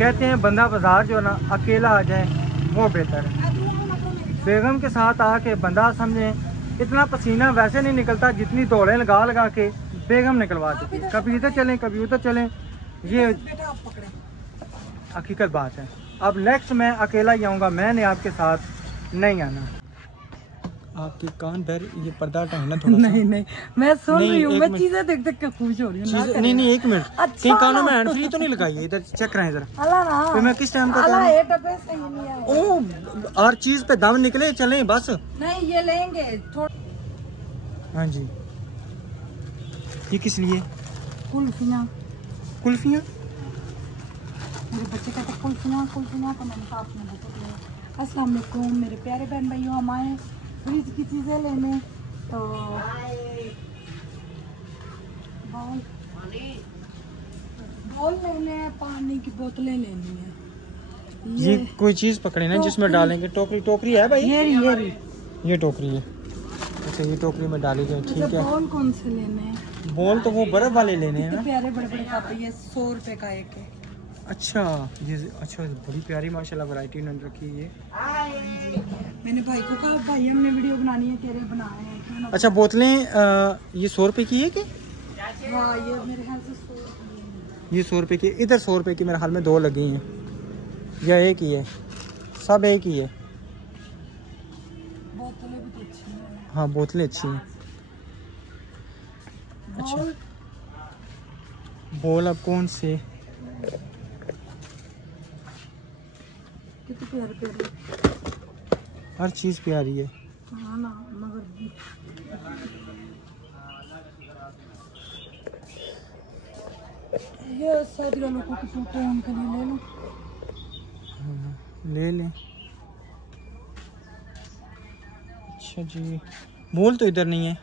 कहते हैं बंदा बाजार जो ना अकेला आ जाए वो बेहतर है। बेगम के साथ आके बंदा समझे इतना पसीना वैसे नहीं निकलता जितनी दौड़ें लगा लगा के बेगम निकलवा देती है। कभी इधर चलें कभी उधर चलें, ये हकीकत बात है। अब नेक्स्ट मैं अकेला ही आऊँगा, मैंने आपके साथ नहीं आना। आपकी कान बैर ये पर्दा हटाना थोड़ा सा। नहीं मैं सुन रही हूँ, मैं चीजें देख देख के खुश हो रही हूँ। नहीं एक मिनट, कहीं कानों में हैंड फ्री तो नहीं लगाई है? इधर चेक कराएं जरा। अल्लाह ना फिर मैं किस टाइम का ओ हर चीज पे दम निकले चलें बस। नहीं ये लेंगे हाँ जी। ये किस लिए? कुल्फियाँ। कुल्फियाँ? मेरे बच्चे कहते कुल्फियाँ कुल्फियाँ, तो मैंने कहा अपने बच्चे के लिए अस्सलाम वालेकुम मेरे प्यारे बहन भाइयों, हम आए फ्रिज की चीज़ें लेने, तो बॉल लेने हैं, पानी की बोतलें लेनी है। ये कोई चीज पकड़े ना जिसमें डालेंगे। टोकरी टोकरी है भाई? ये टोकरी है। अच्छा ये टोकरी में डाली जाए, ठीक है। बॉल कौन से लेने हैं? बॉल तो वो बर्फ वाले लेने हैं ना। प्यारे बड़े बड़े कप, ये 100 रुपए का एक है। अच्छा ये अच्छा बड़ी प्यारी माशाल्लाह वैरायटी इन्होंने रखी है। ये मैंने भाई को कहा भाई हमने वीडियो बनानी है, तेरे बनाए हैं। अच्छा बोतलें ये 100 रुपए की है कि? हाँ ये मेरे ख्याल से 100 रुपए। ये 100 रुपए की, इधर 100 रुपए की मेरे हाल में 2 लगी हैं या एक ही है? सब एक ही है। बोतलें भी तो अच्छी हैं। हाँ बोतलें अच्छी हैं। अच्छा बॉल अब कौन से? कितने प्यारे प्यारे, हर चीज प्यारी है। हाँ ना, मगर ये सऊदी वालों को टूटे हैं, उनके लिए ले लो। ले लें। अच्छा जी बॉल तो इधर नहीं है।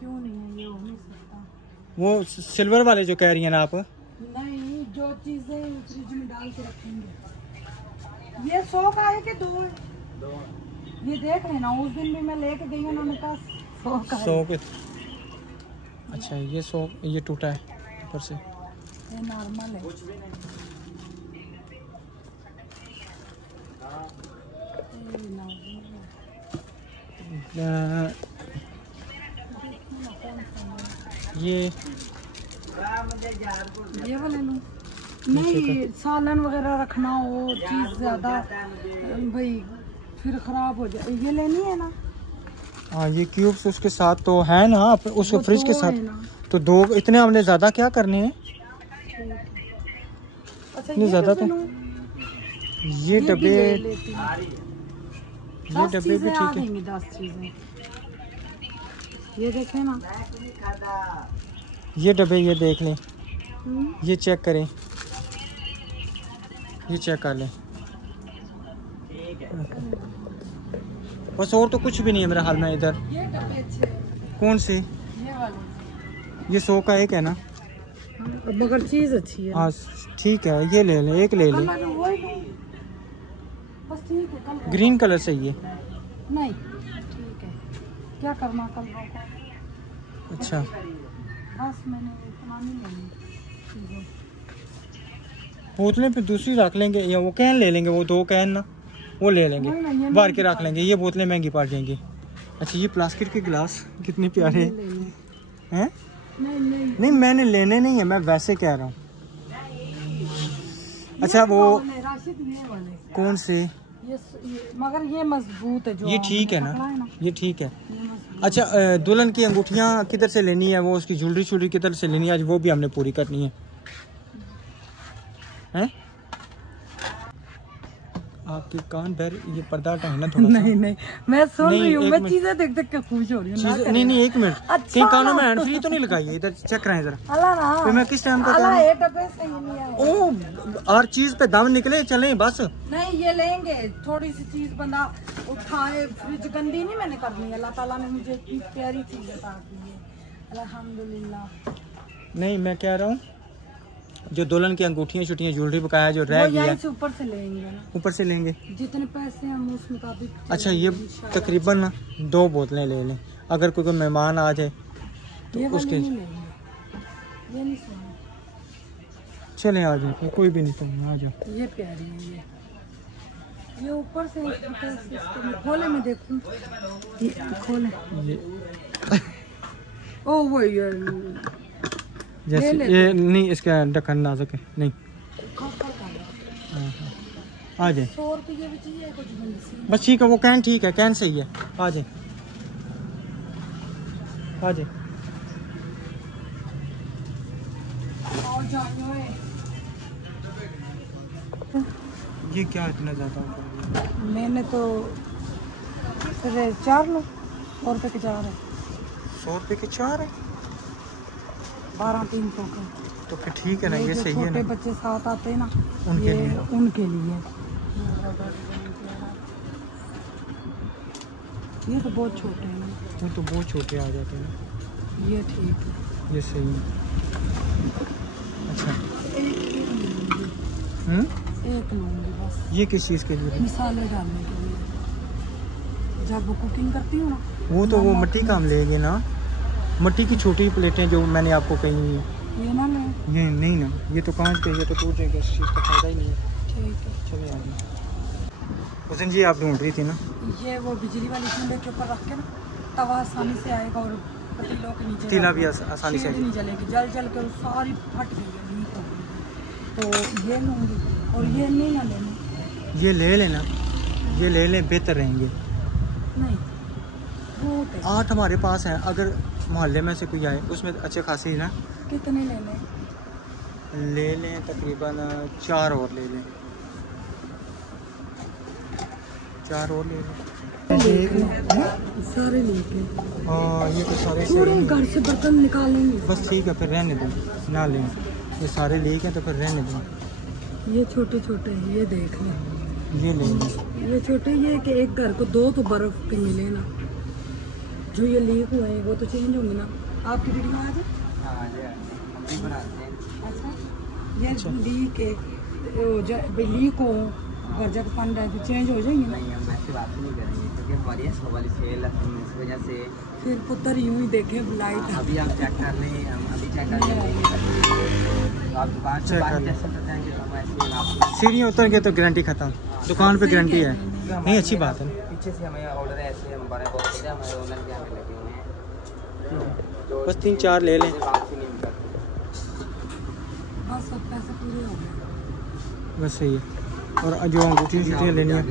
क्यों नहीं है? ये हो नहीं सकता। वो सिल्वर वाले जो कह रही हैं ना आप? नहीं जो चीजें फ्रिज में डाल के रखेंगे। ये 100 का है कि 2 है? 2। ये देख लेना, उस दिन भी मैं लेके गई, उन्होंने कहा 100 का है। 100 पे। अच्छा ये 100 ये टूटा है ऊपर से। ये नॉर्मल है। ये वाले लूं? नहीं सालन वगैरह रखना हो चीज ज्यादा भाई फिर खराब हो जाए, ये लेनी है ना। हाँ ये क्यूब्स उसके साथ तो है ना, उसको फ्रिज के साथ तो 2 इतने हमने ज्यादा क्या करने हैं? अच्छा इतने ज्यादा तो ये डब्बे भी ठीक है। 10 चीजें ये देखें ना, ये डब्बे ये देख लें, ये चेक करें, ये चेक कर लें। बस और तो कुछ भी नहीं है मेरे हाल में इधर। ये डब्बे अच्छे हैं। कौन से? ये वाले। ये 100 का एक है ना, मगर चीज अच्छी है। हाँ ठीक है ये ले लें, एक ले लें। बस ठीक है, कल ग्रीन कलर से ये नहीं ठीक है, क्या करना कल को। अच्छा बस मैंने इतना नहीं लेनी। बोतलें फिर दूसरी रख लेंगे या वो कैन ले लेंगे, वो 2 कैन ना वो ले लेंगे, बाहर के रख लेंगे। ये बोतलें महंगी पड़ जाएंगी। अच्छा ये प्लास्टिक के गिलास कितने प्यारे हैं। नहीं मैंने लेने नहीं है, मैं वैसे कह रहा हूँ। अच्छा वो कौन से? मगर ये मजबूत है जो ये ठीक है ना, ये ठीक है। अच्छा दुल्हन की अंगूठियाँ किधर से लेनी है, वो उसकी ज्वेलरी किधर से लेनी है, आज वो भी हमने पूरी करनी है। हैं? आपके कान बैर ये पर्दा हटाना थोड़ा सा। नहीं मैं सुन रही हूँ, मैं चीजें देख देख के खुश हो रही हूँ। नहीं एक मिनट, कहीं कानों में हैंड फ्री तो नहीं लगाई है? इधर चेक कराएं जरा। अल्लाह ना फिर मैं किस टाइम का ओ हर चीज पे दम निकले चलें बस। नहीं ये लेंगे, थोड़ी सी चीज बंदा उठाए, फ्रिज गंदी नहीं मैंने करनी। अल्लाह ताला ने मुझे इतनी प्यारी चीज अता की है, अल्हम्दुलिल्लाह। नहीं मैं कह रहा हूँ जो दुल्हन की अंगूठियाँ छुट्टियाँ ज्वेलरी बकाया जो रह गया से ऊपर से लेंगे ना, ऊपर से लेंगे जितने पैसे हम उस मुताबिक। अच्छा ये तकरीबन ना 2 बोतलें ले लें, अगर कोई मेहमान आ जाए तो उसके। ये नहीं चले आ जाए, कोई भी नहीं चाहिए, आ जाओ। ये प्यारी है ये ऊपर से खोले मैं देखूं, ये खोले ये ओ वो ये जैसे ये नहीं, इसका ढक्कन नाजुक है नहीं। आ जाए 100 रुपये भी चाहिए कुछ बस, ठीक है वो कैन, ठीक है कैन सही है। आ जाए आ जाए। ये क्या इतना ज़्यादा? मैंने तो फिर 4 लो, 100 रुपये के 4 है। 100 रुपये के 4 है? 12-300 का। तो फिर ठीक है ना, ये सही है छोटे ना। बच्चे साथ आते हैं ना, उनके लिए, उनके लिए ये तो बहुत छोटे हैं ना। वो तो बहुत छोटे आ जाते हैं ना। ये ठीक है, ये सही है। अच्छा एक लूँगी बस। ये किस चीज़ के लिए? मसाले डालने के लिए, जब वो कुकिंग करती हूँ ना। वो तो वो मिट्टी का हम लेंगे ना, मिट्टी की छोटी प्लेटें जो मैंने आपको कही है। ये ना लें? ये नहीं ना, ये तो कांच के, ये तो टूट जाएगा, इस चीज़ का फायदा ही नहीं है। ठीक है चलिए आगे। उस दिन जी आप ढूंढ रही थी ना, ये वो बिजली वाली चूल्हे के ऊपर रख के ना, तवा आसानी से आएगा और पतीलों के नीचे पतीला भी आसानी से नहीं जलेगी, जल जल के सारी फट गई है लीक हो गई। तो ये लूँगी, और ये नहीं ना लेना, ये ले लेना, ये ले लें, बेहतर रहेंगे। नहीं वो 8 हमारे पास हैं, अगर मोहल्ले में से कोई आए उसमें अच्छे खासी ना कितने लेने? ले लें, तकरीबन 4 और ले लें, 4 और ले लें। सारे लेके हाँ ये तो सारे पूरे सही घर से बर्तन निकालेंगे। बस ठीक है, फिर रहने दें, ना लें, ये सारे लेके तो फिर रहने दें। ये छोटे छोटे हैं, ये देख लें, ये लेंगे, ये छोटे, ये कि एक घर को 2 तो बर्फ के मिले ना, जो ये लीक हुए हैं वो तो चेंज होंगे ना। आपकी वीडियो में आ जाए। अच्छा ये लीक है, लीक हो घर जब पानी डाल तो चेंज हो जाएंगे ना। नहीं, हम ऐसी बात नहीं करेंगे क्योंकि हमारी है वाली सेल है, इस वजह से फिर पुत्र यूं ही देखे लाइट। अभी आप चेक कर लें, हम अभी चेक कर लेंगे। तो आप दुकान से बात जैसे बताएंगे तो हम ऐसे आपको सीढ़ियाँ उतर के तो गारंटी खत्म, दुकान पे गारंटी है। नहीं अच्छी बात है। पीछे से हमें ऑर्डर है, ऐसे हम बड़े बहुत हमारे ओनर के यहाँ लगे हुए हैं, बस 3-4 ले लें, वापसी नहीं करते। बस सब पैसे पूरे हो गए। बस सही है। और जो अंगूठी शूटियाँ लेनी है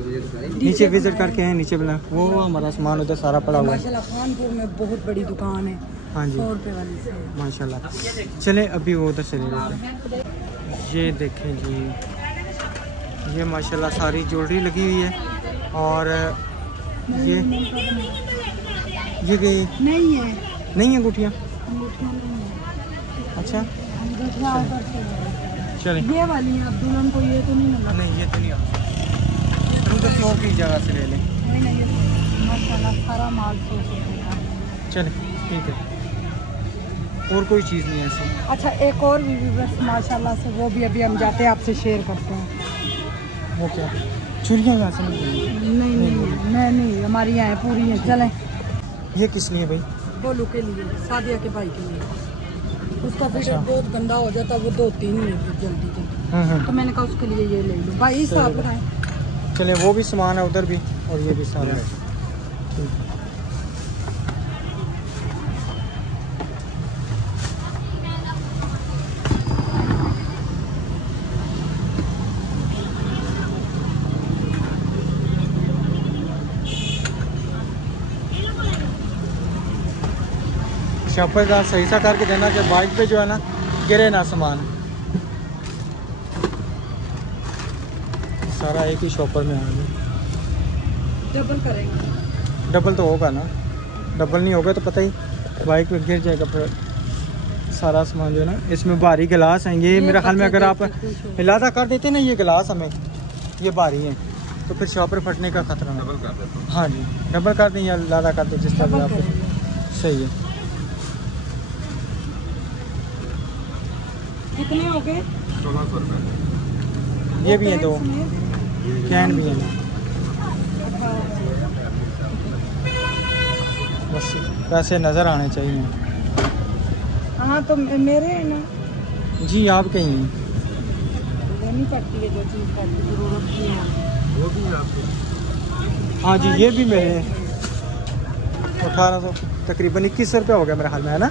नीचे विजिट करके हैं, नीचे बना वो हमारा सामान उधर सारा पड़ा हुआ है। माशाल्लाह खानपुर में बहुत बड़ी दुकान है, हाँ जी 100 रुपये वाली से। माशाल्लाह। चले अभी वो उधर चले जाते हैं। ये देखें जी, ये माशाल्लाह सारी ज्वेलरी लगी हुई है, और ये गई नहीं है नहीं है अंगूठियाँ। अंगूठियाँ नहीं है। अच्छा अंगूठियाँ उधर से है। चलें, ये वाली है, अब दुल्हन को ये तो नहीं लगा। नहीं ये तो नहीं आता, फिर उधर से और की जगह से ले लें। नहीं नहीं, ये माशाल्लाह सारा माल 100 रुपये का। चलें ठीक है, और कोई चीज़ नहीं है ऐसी। अच्छा एक और भी बस माशाल्लाह से, वो भी अभी हम जाते हैं आपसे शेयर करते हैं। वो क्या चूड़ियाँ यहाँ से नहीं लेंगे? नहीं नहीं मैं नहीं, हमारी यहाँ है पूरी है। चलें, ये किस लिए भाई? बोलू के लिए, सादिया के भाई के लिए। उसका फिर अच्छा। बहुत गंदा हो जाता, वो 2-3 नहीं है जल्दी जल्दी, तो मैंने कहा उसके लिए ये ले लो भाई। साहब बताएं। चले वो भी सामान है उधर भी, और ये भी सारा है। ठीक है। शॉपर सही सा करके देना कि बाइक पे जो है ना गिरे ना सामान। सारा एक ही शॉपर में आ गया। डबल करेंगे, डबल तो होगा ना, डबल नहीं होगा तो पता ही बाइक पे गिर जाएगा फिर सारा सामान जो है ना। इसमें भारी गिलास हैं ये मेरे ख्याल में, अगर आप इलादा कर देते ना ये गिलास हमें, ये भारी हैं, तो फिर शॉपर फटने का खतरा है। हाँ जी डबल कर दें या इलादा कर दें, जिस तरह भी आप। सही है। कितने हो गए? 1600 रुपये। ये भी हैं 2 कैन भी हैं, बस पैसे नज़र आने चाहिए। हाँ तो मेरे हैं ना जी आप कहीं हैं? करनी पड़ती है जो चीज़ की जरूरत की है। वो भी है आपको? हाँ जी, ये भी मेरे 1800 तकरीबन 2100 रुपया हो गया मेरे हाल में, है ना?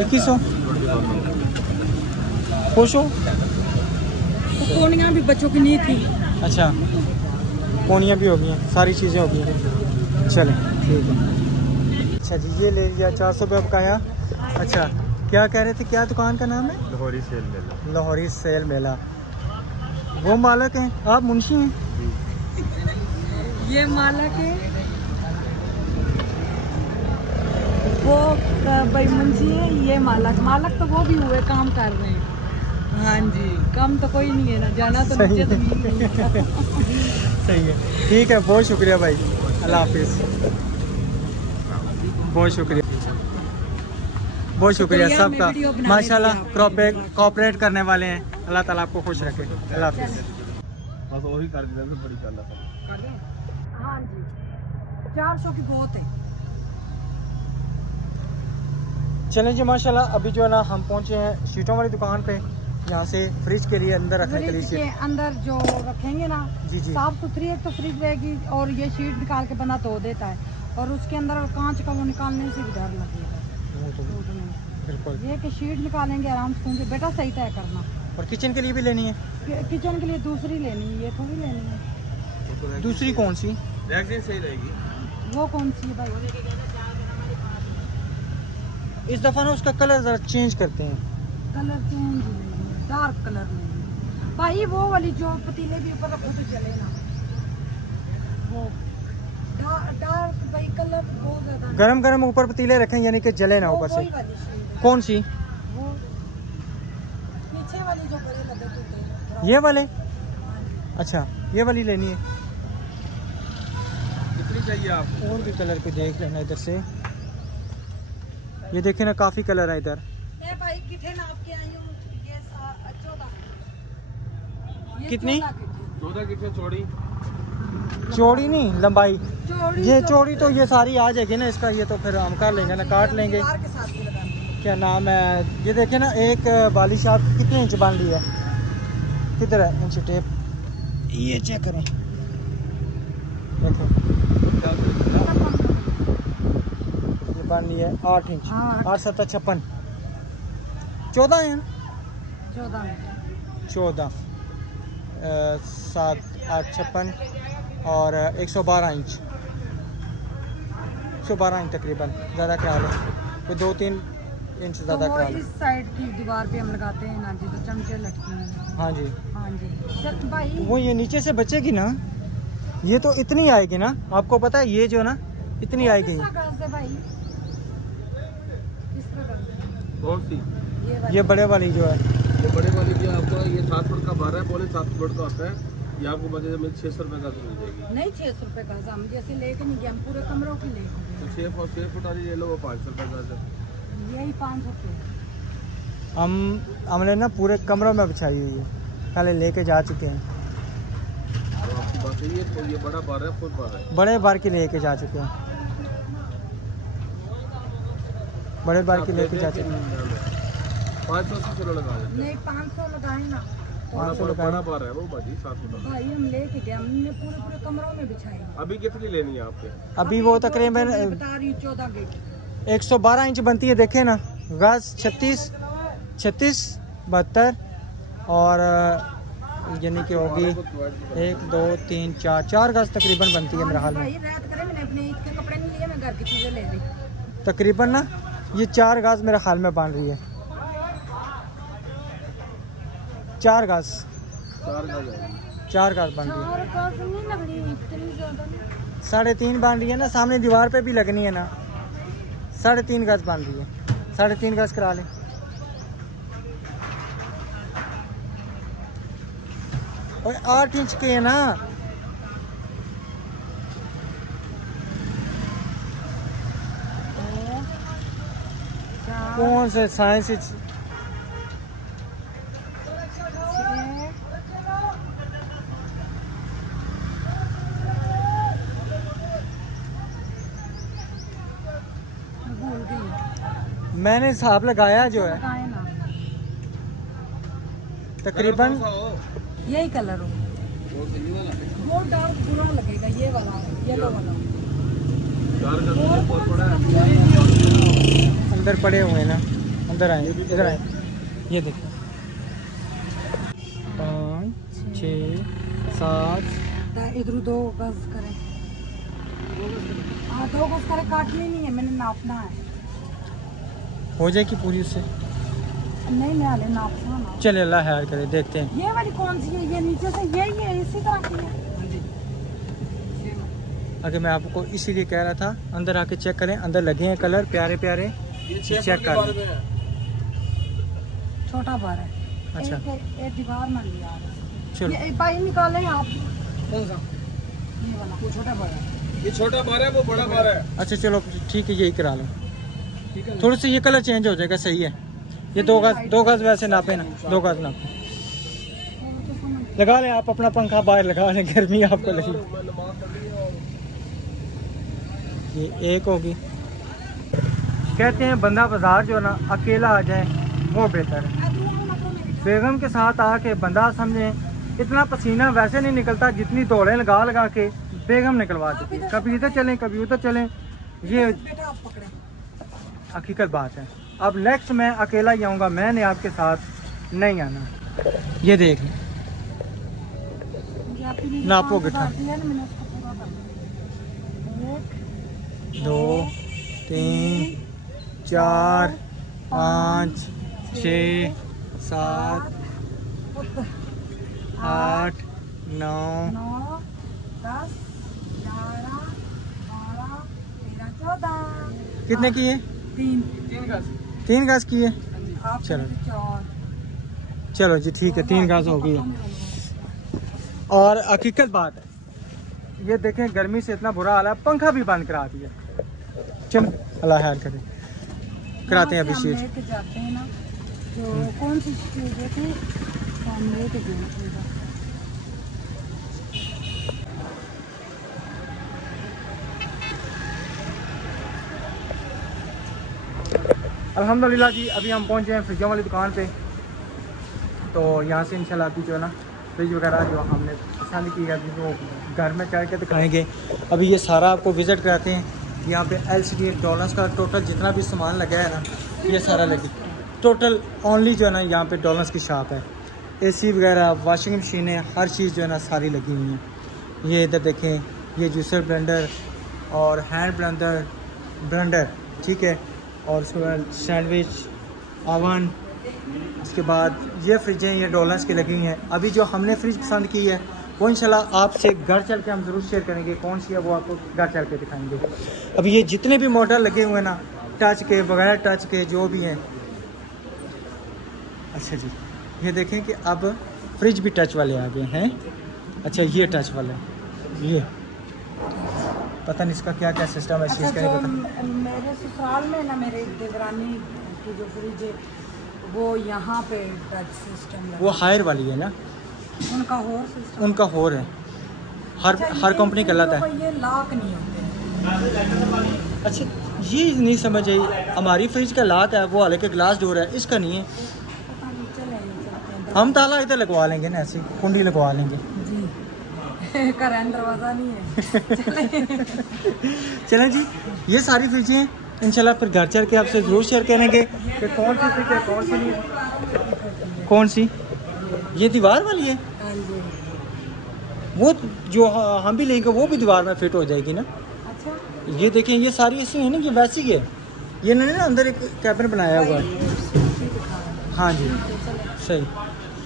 2100 खुश हो? तो कोनियाँ भी बच्चों की नहीं थी। अच्छा, कोनियाँ भी हो गई हैं, सारी चीज़ें हो गई हैं। चलें ठीक है। अच्छा जी, ये ले लिया 400 रुपये बकाया। अच्छा, क्या कह रहे थे, क्या दुकान का नाम है? लाहौरी सेल मेला। लाहौरी सेल मेला। वो मालिक हैं, आप मुंशी हैं? ये मालक है, वो भाई मुंशी है, ये मालक। मालक तो वो भी हुए, काम कर रहे हैं। हाँ जी, कम तो कोई नहीं है ना, जाना तो नीचे जमीन नहीं है। सही है, ठीक है, बहुत शुक्रिया भाई, अल्लाह हाफिज़। बहुत शुक्रिया, बहुत शुक्रिया सबका, माशाल्लाह कोऑपरेट करने वाले हैं। अल्लाह ताला आपको खुश रखे, अल्लाह हाफिज़। बस वही कर देना फिर बड़ी चाल। हाँ जी, 400 की बहुत है। चलें जी, माशाल्लाह अभी जो है ना हम पहुंचे हैं शीटों वाली दुकान पे। यहाँ से फ्रिज के लिए अंदर रखने के लिए फ्रिज के अंदर जो रखेंगे ना, जी जी, साफ सुथरी एक तो फ्रिज रहेगी, और ये शीट निकाल के बना धो देता है, और उसके अंदर कांच का वो निकालने से भी डर लगेगा टूटने से। बिल्कुल। ये कि शीट निकालेंगे आराम से, क्योंकि बेटा सही तय करना। और किचन के लिए भी लेनी है? किचन के लिए दूसरी लेनी है, ये थोड़ी लेनी है। दूसरी कौन सी? सही रहेगी। वो कौन सी है भाई? इस दफ़ा ना उसका कलर ज़रा चेंज करते हैं। कलर चेंज, डार्क कलर लेंगे भाई। वो वाली जो पतीले भी ऊपर रखो तो चले ना, वो डार्क भाई कलर बहुत ज्यादा। गरम गरम ऊपर पतीले रखें, यानी कि जले ना ऊपर से। वही वाली शेड है। कौन सी? वो पीछे वाली जो बड़े लगे थे, ये वाले? अच्छा, ये वाली लेनी है। कितनी चाहिए आपको? और भी कलर पे देख लेना इधर से। ये देखे ना, काफी कलर है इधर। मैं भाई किथे नाप के आई हूँ, ये 14। कितनी? 14 कितने चौड़ी? चौड़ी नहीं, लंबाई। चौड़ी ये चौड़ी तो ये सारी आ जाएगी ना इसका, ये तो फिर हम कर लेंगे ना, काट लेंगे। दीवार के साथ भी लगानी। क्या नाम है, ये देखे ना, एक बालिश आप कितने इंच बांध ली है? किधर है इंच टेप? ये चेक करें, देखो ये बांध ली है 8 इंच। हाँ, 8 7 56 14 है ना? 14 में 14 7 8 56 और 112 इंच। 112 इंच तकरीबन, ज़्यादा ख्याल है कोई 2-3 इंच तो ज़्यादा वो ख्याल है। इस साइड की दीवार पे हम लगाते हैं ना जी, तो चमचे लटके हैं। हाँ जी, हाँ जी, चल भाई। वो ये नीचे से बचेगी ना, ये तो इतनी आएगी ना, आपको पता है, ये जो ना इतनी आएगी। किस तरह से भाई, किस तरह से? कौन सी? ये वाली। ये बड़े वाली जो है, ये बड़े वाली की आपको ये 7 फुट का 12 पौने 7 फुट का होता है। ये आपको बजे में 600 रुपये का मिल जाएगी। नहीं 600 रुपये का, हम जैसे लेके नहीं गए, हम पूरे कमरों की ले तो 6 फुट वाली ले लो, वो 500 रुपये का। यही 500 रुपये। हमने ना पूरे कमरों में बिछाई हुई है, पहले लेके जा चुके हैं। तो आपकी बात ये तो ये बड़ा 12 फुट 12 बड़े बार की लेके जा चुके हैं, बड़े बार की लेके जा चुके हैं। 500 से चलो लगा देते नहीं 500 लगाए ना 500 हैं। बड़ा 12 है वो बाजी 7 फुट। भाई, हम लेके गए, हमने पूरे पूरे कमरों में बिछाई। अभी कितनी लेनी है आपके? अभी वो तकरीबन मैं बता रही हूँ 14 गेट। 112 इंच बनती है, देखे ना, गज 36 36 72 और यानी कि होगी 1 2 3 4 गज तकरीबन बनती है मेरे हाल में। भाई रात करे, मैंने अपने ईद के कपड़े नहीं लिए, मैं घर की चीजें ले ली। तकरीबन ना ये 4 गज मेरे हाल में बन रही है, 4 गज 4 बन रही है। 4 गज नहीं लगनी, इतनी ज्यादा नहीं। 3.5 बन रही है ना, सामने दीवार पे भी लगनी है ना, 3.5 गज बन रही है, 3.5 गज करा लें। और 8 इंच के है ना, कौन से साइंस भूल गई। मैंने हिसाब लगाया जो है, लगाए ना। तकरीबन यही कलर हो, वो डार्क बुरा लगेगा, ये वाला येलो वाला। अंदर पड़े हुए हैं ना, अंदर आए, इधर आए, ये देखो 5 6 7 इधर 2 गज करें। हाँ 2 गज करें, काटनी नहीं है, मैंने नापना है। हो जाएगी पूरी उससे। नहीं मैं हाले नापना ना। चले अल्लाह खैर करे, देखते हैं। ये वाली कौन सी है? ये नीचे से यही है, इसी तरह की है। आगे मैं आपको इसीलिए कह रहा था अंदर आके चेक करें, अंदर लगे हैं कलर प्यारे प्यारे, चेक कर लें। छोटा बार है। अच्छा एक दीवार में लिया। चलो ये एक बाई निकालें आप। कौन सा? ये वाला वो छोटा बार है। ये छोटा बार है, वो बड़ा बार है। अच्छा चलो ठीक है, यही करा लो। ठीक है, थोड़ी सी ये कलर चेंज हो जाएगा, सही है। ये 2 गज वैसे नापे ना, 2 गज नापे। लगा लें आप अपना पंखा बाहर लगा लें, गर्मी आपको लगी। ये एक होगी। कहते हैं बंदा बाजार जो है ना अकेला आ जाए वो बेहतर है। बेगम के साथ आके बंदा समझे इतना पसीना वैसे नहीं निकलता जितनी दौड़ें लगा लगा के बेगम निकलवा देती है। कभी इधर चलें कभी उधर चलें, ये हकीकत बात है। अब नेक्स्ट मैं अकेला ही आऊँगा, मैंने आपके साथ नहीं आना। ये देख लें, नापो गिठा 2 3 4 5 6 7 8 9 9 10 11 12 13 14। कितने की है? 3 गज की है। चलो चलो जी ठीक है, 3 गज हो गई है। और हकीकत बात है, ये देखें गर्मी से इतना बुरा हाल है, पंखा भी बंद करा दिया। चल अल्लाह खैर करे, कराते हैं अभी चीज। लेके जाते हैं ना, जो कौन सी चीज थी हम लेके गए। अल्हम्दुलिल्लाह जी, अभी हम पहुंचे हैं फ्रिजों वाली दुकान पे। तो यहाँ से इंशाल्लाह अभी जो है ना फ्रिज वगैरह जो हमने पसंद की है अभी वो घर में चढ़ के दिखाएंगे। अभी ये सारा आपको विज़िट कराते हैं। यहाँ पे LCD डॉलर्स का टोटल जितना भी सामान लगा है ना, ये सारा लगे टोटल ओनली जो है ना यहाँ पे डॉलर्स की शॉप है। AC वगैरह, वॉशिंग मशीनें, हर चीज़ जो है ना सारी लगी हुई हैं। ये इधर देखें, ये जूसर ब्लेंडर और हैंड ब्लेंडर ठीक है, और उसके बाद सैंडविच ओवन। उसके बाद ये फ्रिजें ये डॉलर्स की लगी हुई हैं। अभी जो हमने फ्रिज पसंद की है वो इंशाल्लाह आपसे घर चल के हम ज़रूर शेयर करेंगे, कौन सी है वो आपको घर चल के दिखाएंगे। अभी ये जितने भी मॉडल लगे हुए हैं ना, टच के बगैर टच के जो भी हैं। अच्छा जी, ये देखें कि अब फ्रिज भी टच वाले आ गए हैं। अच्छा ये टच वाले, ये पता नहीं इसका क्या क्या सिस्टम है इस चीज़ का नहीं पता। मेरे ससुराल में ना मेरे देवरानी की जो फ्रिज है वो यहाँ पे टच सिस्टम है। वो हायर वाली है ना, उनका होर सिस्टम, उनका होर है। हर कंपनी का अलग है। ये लॉक नहीं होते। अच्छा ये नहीं समझ आई, हमारी फ्रिज का लात है वो हालांकि के ग्लास डोर है, इसका नहीं है। पता नहीं, चले हम ताला इधर लगवा लेंगे ना, ऐसी कुंडी लगवा लेंगे जी। करें दरवाज़ा नहीं है। चलें जी, ये सारी फ्रिजें इंशाल्लाह फिर घर चल के आपसे ज़रूर शेयर करेंगे कि कौन सी फ्रिज है कौन सी नहीं। कौन सी? ये दीवार वाली है। हाँ जी। वो जो हम भी लेंगे वो भी दीवार में फिट हो जाएगी ना। अच्छा ये देखें ये सारी ऐसी है ना, ये वैसी है। ये इन्होंने ना अंदर एक कैबिन बनाया हुआ है। हाँ जी सही।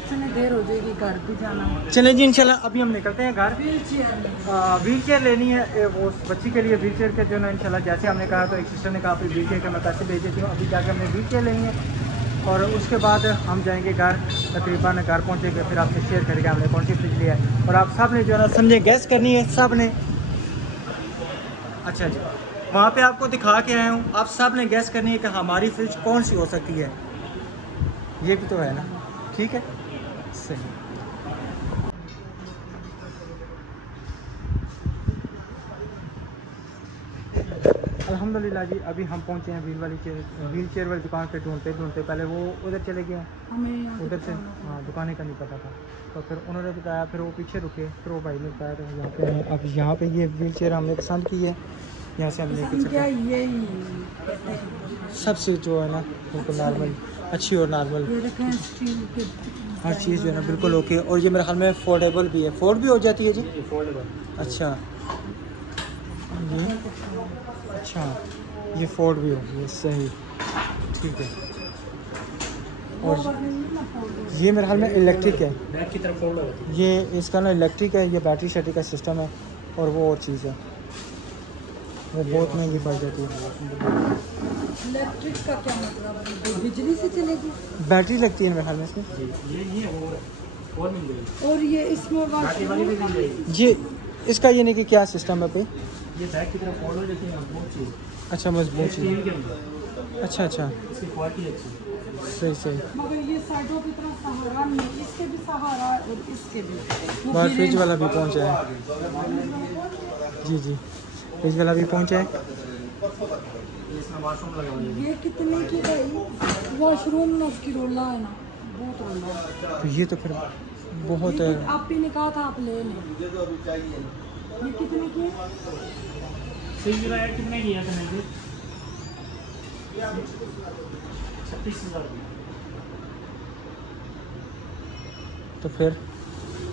इतनी देर हो जाएगी, घर भी जाना है। चले जी इंशाल्लाह अभी हम निकलते हैं घर। व्हील चेयर लेनी है वो बच्ची के लिए। व्हील चेयर के जो ना इंशाल्लाह जैसे हमने कहा तो एक सिस्टर ने कहा फिर व्हील चेयर का मैं पैसे भेज देती हूँ। अभी जाकर हमने व्हील चेयर लेनी है और उसके बाद हम जाएंगे घर। तकरीबन घर पहुँचेंगे फिर आपसे शेयर करेंगे हमने कौन सी फ्रिज लिया है। और आप सब ने जो है ना समझे गैस करनी है सब ने। अच्छा जी, वहाँ पे आपको दिखा के आया हूँ, आप सब ने गैस करनी है कि हमारी फ्रिज कौन सी हो सकती है। ये भी तो है ना, ठीक है सही। अल्हम्दुलिल्लाह जी अभी हम पहुंचे हैं व्हील चेयर वाली दुकान पे ढूंढते ढूंढते, पहले वो उधर चले गए, हमें यहाँ उधर से हाँ दुकानें का नहीं पता था, तो फिर उन्होंने बताया, फिर वो पीछे रुके, फिर वो भाई ने बताया तो यहाँ पे हैं। अब यहाँ पे ये व्हील चेयर हमने पसंद की है, यहाँ से हमने पसंद क्या यही सबसे जो है ना बिल्कुल नॉर्मल अच्छी और नॉर्मल ये रखें स्टील के हर चीज़ जो है ना बिल्कुल ओके, और ये मेरे ख्याल में फोल्डेबल भी है, फोल्ड भी हो जाती है जी। अच्छा ये अच्छा ये फोल्ड भी होगी है, सही ठीक है। और ये मेरे ख्याल में इलेक्ट्रिक है, बैक की तरफ फोल्ड होती है। ये इसका ना इलेक्ट्रिक है, ये बैटरी शैटरी का सिस्टम है, और वो और चीज़ है वो बहुत महंगी पड़ जाती है। इलेक्ट्रिक का क्या मतलब है? बिजली से चलेगी बैटरी लगती है मेरे ख्याल में इसमें। ये और मिल जाएगी। और ये इसमें बाकी वाली भी मिल जाएगी। ये इसका ये नहीं कि क्या सिस्टम है पे, ये बैक की तरफ फोल्ड हो जाती है, बहुत चीज़ अच्छा मजबूत स्टील चीज़, के अंदर अच्छा अच्छा इसकी क्वालिटी अच्छी है। सही सही। मगर ये साइडों की तरफ सहारा नहीं है, इसके भी सहारा है और इसके भी। वो बाहर गिरे फ्रिज ना। वाला भी पहुंचा है जी जी, फ्रिज वाला भी पहुंचा है। इसमें वॉशरूम लगा हुआ है। ये कितने की भाई? वॉशरूम ना उसकी रोला है ना, बहुत रोला है। तो ये तो फिर बहुत है। आप ही ने कहा था आप ले लें। ये कितने की है? फ्रिज वाला कितने की है तुमने? 36,000 की। तो फिर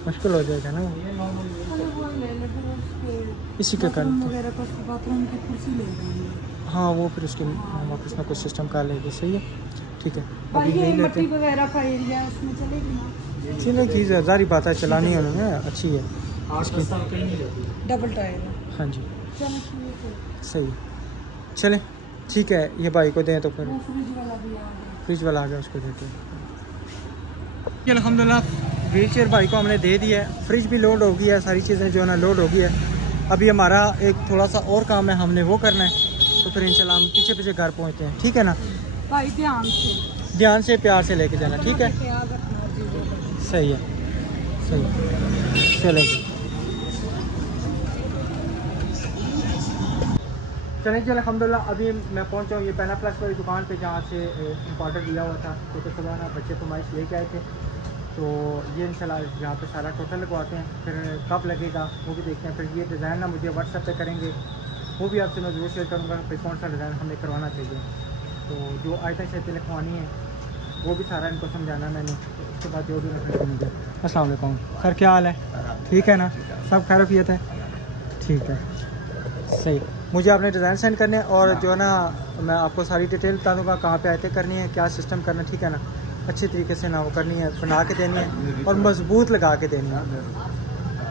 मुश्किल हो जाएगा ना, ये नॉर्मल अरे वो ले ले फिर उसके इसी के बाथरूम कारण। वगैरह का, उसकी बाथरूम की कुर्सी ले लेंगे। हाँ वो फिर उसके वापस में कुछ सिस्टम कर लेगी, सही है ठीक है। भाई अभी ये यही लेते मट्टी हैं, वगैरह का एरिया है, उसमें चलेगी ना? चलिए की ज़ारी बात है, चलानी है उन्होंने अच्छी है 8-10 साल कहीं नहीं जाती। डबल टायर है। हाँ जी चलो ठीक है। सही। चले ठीक है, ये भाई को दें तो फिर वो फ्रिज वाला भी आ गया। फ्रिज वाला आ गया, उसको देते हैं। ये अल्हम्दुलिल्लाह व्हील चेयर भाई को हमने दे दिया है, फ्रिज भी लोड हो गई है, सारी चीज़ें जो है ना लोड हो गई है। अभी हमारा एक थोड़ा सा और काम है, हमने वो करना है, तो फिर इंशाल्लाह हम पीछे पीछे घर पहुँचते हैं, ठीक है ना। भाई ध्यान से प्यार से लेके जाना, ठीक है ख्याल रखना चीज़ों का। सही है सही। चलेंगे चलें जी अल्हम्दुलिल्लाह अभी मैं पहुंचा हूँ ये पैनाप्लस वाली दुकान पे जहाँ से ऑर्डर दिया हुआ था, क्योंकि सुबह ना बच्चे फरमाइश लेके आए थे, तो ये इंशाल्लाह यहाँ पे सारा टोटल लगवाते हैं, फिर कब लगेगा वो भी देखते हैं। फिर ये डिज़ाइन ना मुझे व्हाट्सएप पे करेंगे, वो भी आपसे मैं ज़रूर शेयर करूँगा फिर कौन सा डिज़ाइन हमें करवाना चाहिए। तो जो आयतें शायतें लिखवानी है वो भी सारा इनको समझाना मैंने, उसके बाद जो भी रखना मुझे। अस्सलाम वालेकुम सर, क्या हाल है? ठीक है ना, सब खैरियत है? ठीक है सही। मुझे आपने डिज़ाइन सेंड करने हैं और जो है ना मैं आपको सारी डिटेल बता दूँगा कहाँ पे आयतें करनी है, क्या सिस्टम करना है, ठीक है ना। अच्छी तरीके से ना वो करनी है, बना के देनी है और मजबूत लगा के देनी है,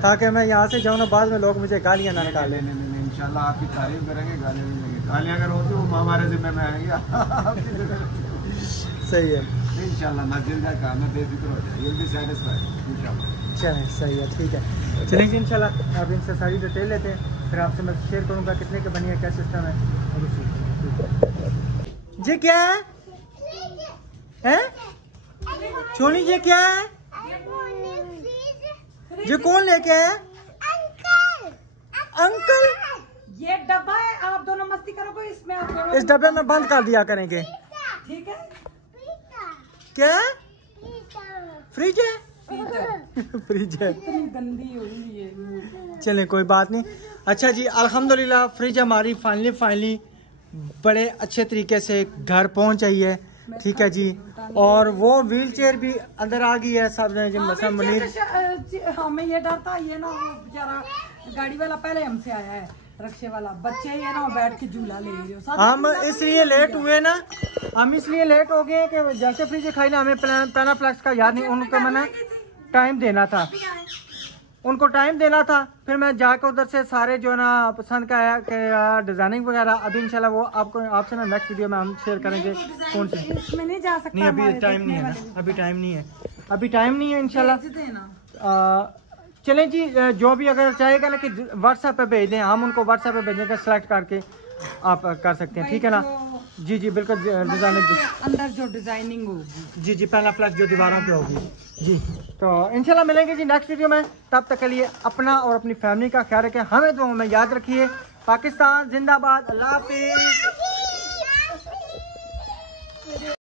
ताकि मैं यहाँ से जाऊँ ना बाद में लोग मुझे गालियाँ ना निकालें। इंशाल्लाह आपकी तारीफ करेंगे, गालियाँ भी देंगे। गालियाँ अगर होती वो हमारे जिम्मे में आएंगे। सही है इंशाल्लाह मस्जिद का काम है, बेफिक्र हो जाए, ये भी सेटिस्फाइड इंशाल्लाह। चलें सही है ठीक है। चलें जी इंशाल्लाह अब इनसे सारी डिटेल लेते हैं, फिर आपसे मैं शेयर करूँगा कितने के बनी है, क्या सिस्टम है। जी क्या है सोनी, ये क्या है? ये कौन लेके आया? अंकल ये डब्बा है, आप दोनों मस्ती करोगे इसमें, आप दोनों इस डब्बे में बंद कर दिया करेंगे। ठीक है। क्या फ्रिज है? फ्रिज है, इतनी गंदी हुई है। चलें कोई बात नहीं। अच्छा जी अल्हम्दुलिल्लाह फ्रिज हमारी फाइनली बड़े अच्छे तरीके से घर पहुंच आई है, ठीक है जी। और वो व्हील चेयर भी अंदर आ गई है सब ने, मसा मुनीर। हमें ये डर था, ये ना वो बेचारा गाड़ी वाला पहले हमसे आया है, रक्शे वाला, बच्चे ये ना बैठ के झूला ले रहे हो। हम इसलिए लेट हुए ना, हम इसलिए लेट हो गए कि जैसे फ्रिज खाई ना हमें पैनाप्लेक्स का याद नहीं, उनको मैंने टाइम देना था, उनको टाइम देना था। फिर मैं जाकर उधर से सारे जो ना पसंद का आया कि डिजाइनिंग वगैरह, अभी इंशाल्लाह वो आपको आपसे ना नेक्स्ट वीडियो में हम शेयर करेंगे कौन सी। इसमें नहीं जा सकता, नहीं अभी टाइम नहीं है ना, अभी टाइम नहीं है, अभी टाइम नहीं है इंशाल्लाह। चलें जी जो भी अगर चाहेगा ना कि व्हाट्सएप पे भेज दें, हम उनको व्हाट्सएप पे भेजेंगे, सेलेक्ट करके आप कर सकते हैं, ठीक है ना। जी जी बिल्कुल डिजाइनिंग अंदर जो डिजाइनिंग होगी, जी जी पैनाप्लेक्स जो दीवारों पे होगी जी। तो इंशाल्लाह मिलेंगे जी नेक्स्ट वीडियो में, तब तक के लिए अपना और अपनी फैमिली का ख्याल रखें, हमें तो हमें याद रखिए। पाकिस्तान जिंदाबाद। अल्लाह हाफिज।